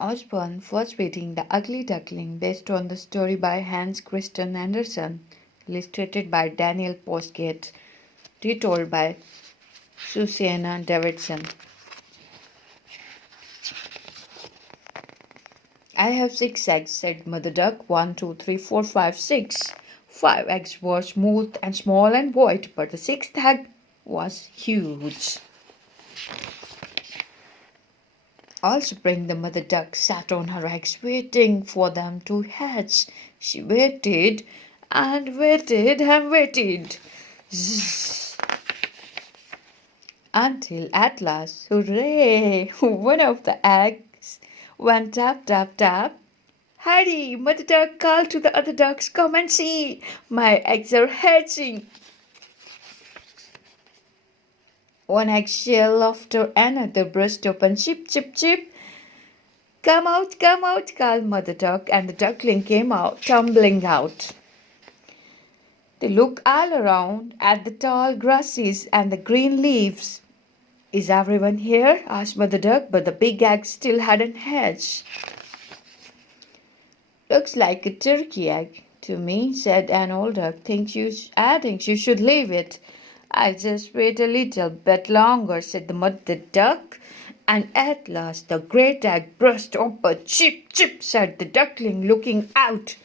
Osborne was reading The Ugly Duckling based on the story by Hans Christian Andersen, illustrated by Daniel Postgate, retold by Susanna Davidson. I have 6 eggs, said Mother Duck. 1, 2, 3, 4, 5, 6. 5 eggs were smooth and small and white, but the 6th egg was huge. All spring the mother duck sat on her eggs waiting for them to hatch. She waited and waited and waited. Zzz. Until at last, hooray, one of the eggs went tap, tap, tap. Hurry, mother duck called to the other ducks, come and see, my eggs are hatching. One eggshell after another burst open, chip, chip, chip. Come out, called Mother Duck, and the duckling came out, tumbling out. They looked all around at the tall grasses and the green leaves. Is everyone here? Asked Mother Duck, but the big egg still hadn't hatched. Looks like a turkey egg to me, said an old duck. I think you should leave it. I'll just wait a little bit longer, said the mother duck, and at last the great egg burst open. Chip, chip, said the duckling, looking out.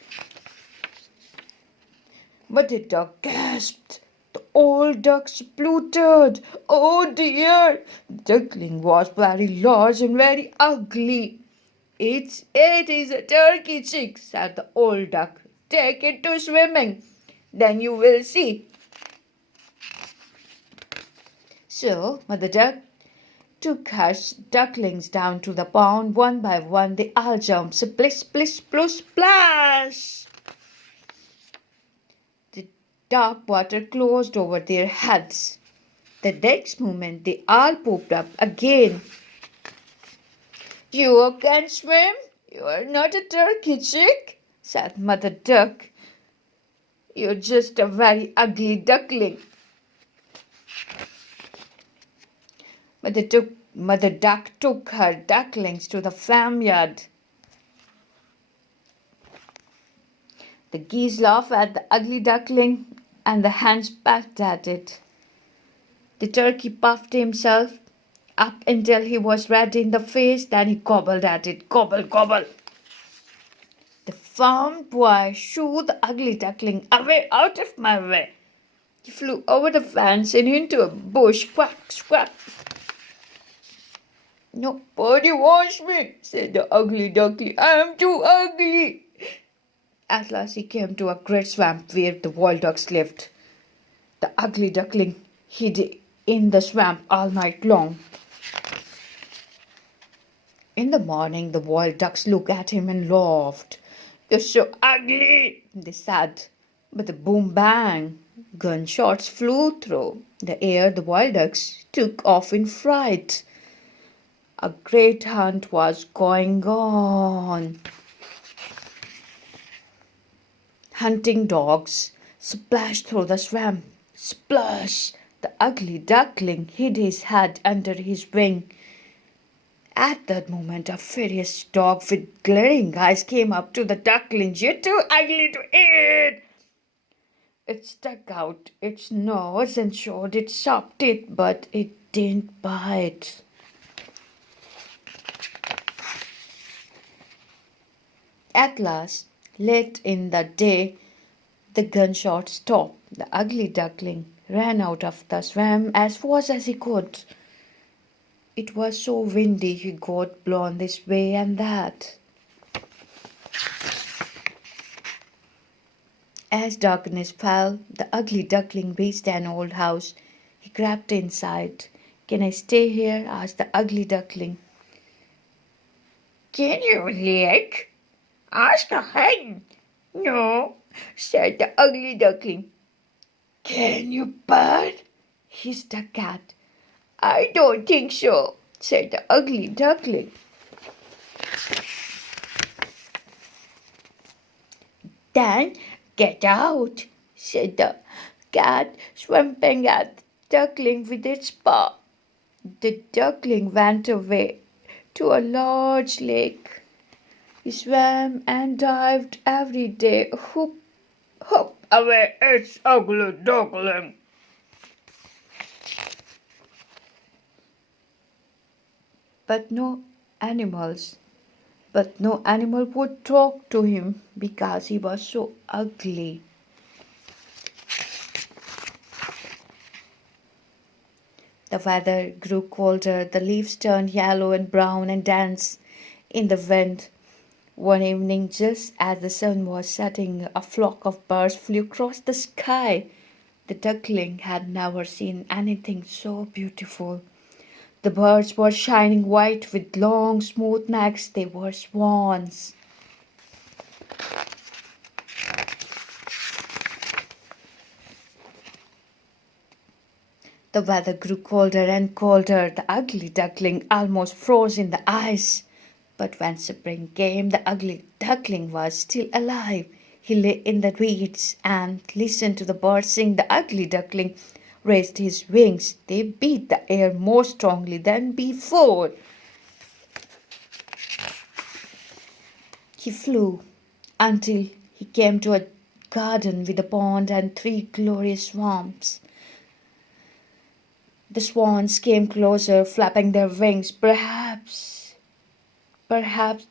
Mother duck gasped. The old duck spluttered. Oh dear! The duckling was very large and very ugly. It is a turkey chick, said the old duck. Take it to swimming, then you will see. So Mother Duck took her ducklings down to the pond. One by one they all jumped. Splish, splish, splosh, splash! The dark water closed over their heads. The next moment they all popped up again. You can swim? You are not a turkey chick, said Mother Duck. You're just a very ugly duckling. Mother Duck took her ducklings to the farmyard. The geese laughed at the ugly duckling and the hens pecked at it. The turkey puffed himself up until he was red in the face, then he gobbled at it. Gobble, gobble. The farm boy shooed the ugly duckling away, out of my way. He flew over the fence and into a bush. Quack, squawk. Nobody wants me, said the ugly duckling. I am too ugly. At last he came to a great swamp where the wild ducks lived. The ugly duckling hid in the swamp all night long. In the morning the wild ducks looked at him and laughed. You're so ugly, they said. But the boom bang, gunshots flew through the air. The wild ducks took off in fright. A great hunt was going on. Hunting dogs splashed through the swamp. Splash! The ugly duckling hid his head under his wing. At that moment, a furious dog with glaring eyes came up to the duckling. You're too ugly to eat! It stuck out its nose and showed its sharp teeth, but it didn't bite. At last, late in the day, the gunshot stopped. The ugly duckling ran out of the swamp as fast as he could. It was so windy he got blown this way and that. As darkness fell, the ugly duckling reached an old house. He crept inside. Can I stay here? Asked the ugly duckling. Can you lick? Asked the hen. No, said the ugly duckling. Can you purr? Hissed the cat. I don't think so, said the ugly duckling. Then get out, said the cat, swamping at the duckling with its paw. The duckling went away to a large lake. He swam and dived every day. Whoop, whoop, away its ugly duckling. But no animals, but no animal would talk to him because he was so ugly. The weather grew colder, the leaves turned yellow and brown and danced in the wind. One evening, just as the sun was setting, a flock of birds flew across the sky. The duckling had never seen anything so beautiful. The birds were shining white with long, smooth necks. They were swans. The weather grew colder and colder. The ugly duckling almost froze in the ice. But when spring came, the ugly duckling was still alive. He lay in the reeds and listened to the birds sing. The ugly duckling raised his wings. They beat the air more strongly than before. He flew until he came to a garden with a pond and three glorious swans. The swans came closer, flapping their wings. Perhaps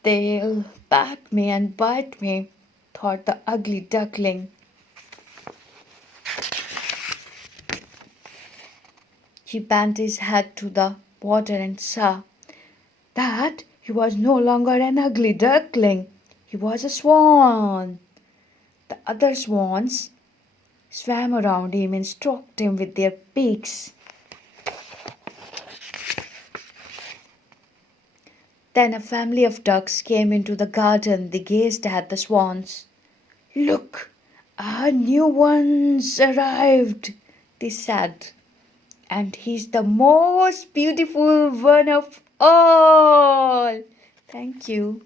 they'll pat me and bite me, thought the ugly duckling. He bent his head to the water and saw that he was no longer an ugly duckling. He was a swan. The other swans swam around him and stroked him with their beaks. Then a family of ducks came into the garden. They gazed at the swans. "Look, our new one's arrived," they said. "And he's the most beautiful one of all." Thank you.